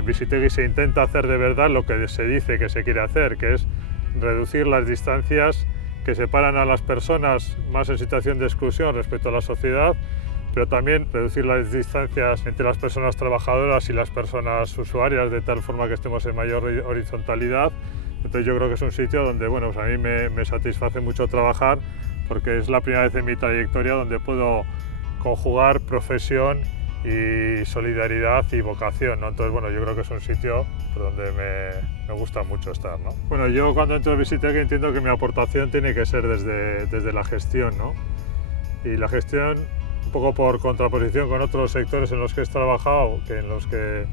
en Visitegui se intenta hacer de verdad lo que se dice que se quiere hacer, que es reducir las distancias que separan a las personas más en situación de exclusión respecto a la sociedad, pero también reducir las distancias entre las personas trabajadoras y las personas usuarias, de tal forma que estemos en mayor horizontalidad. Entonces yo creo que es un sitio donde, bueno, pues a mí me satisface mucho trabajar, porque es la primera vez en mi trayectoria donde puedo conjugar profesión y solidaridad y vocación, ¿no? Entonces, bueno, yo creo que es un sitio por donde me gusta mucho estar, ¿no? Bueno, yo cuando entro a Visitegui entiendo que mi aportación tiene que ser desde la gestión, ¿no? Y la gestión, un poco por contraposición con otros sectores en los que he trabajado, en los que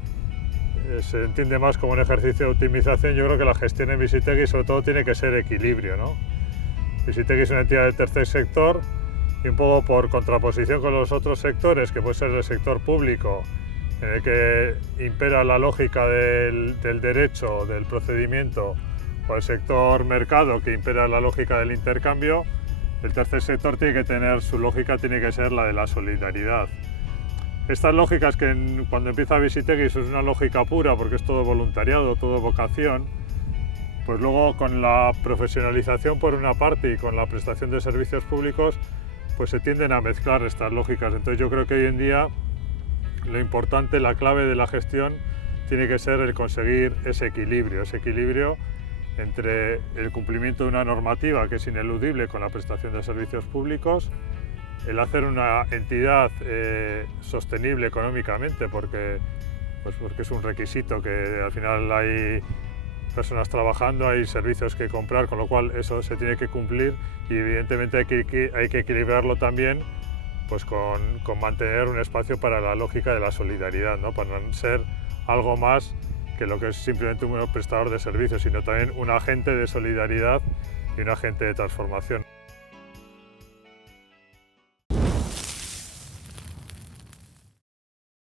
se entiende más como un ejercicio de optimización, yo creo que la gestión en Visitegui sobre todo tiene que ser equilibrio, ¿no? Visitegui es una entidad del tercer sector y un poco por contraposición con los otros sectores, que puede ser el sector público, en el que impera la lógica del derecho, del procedimiento, o el sector mercado, que impera la lógica del intercambio. El tercer sector tiene que tener, su lógica tiene que ser la de la solidaridad. Estas lógicas que cuando empieza Visitegui eso es una lógica pura, porque es todo voluntariado, todo vocación, pues luego con la profesionalización por una parte y con la prestación de servicios públicos, pues se tienden a mezclar estas lógicas. Entonces yo creo que hoy en día lo importante, la clave de la gestión tiene que ser el conseguir ese equilibrio entre el cumplimiento de una normativa que es ineludible con la prestación de servicios públicos, el hacer una entidad sostenible económicamente, porque es un requisito, que al final hay personas trabajando, hay servicios que comprar, con lo cual eso se tiene que cumplir, y evidentemente hay que equilibrarlo también pues con mantener un espacio para la lógica de la solidaridad, ¿no? Para no ser algo más que lo que es simplemente un prestador de servicios, sino también un agente de solidaridad y un agente de transformación.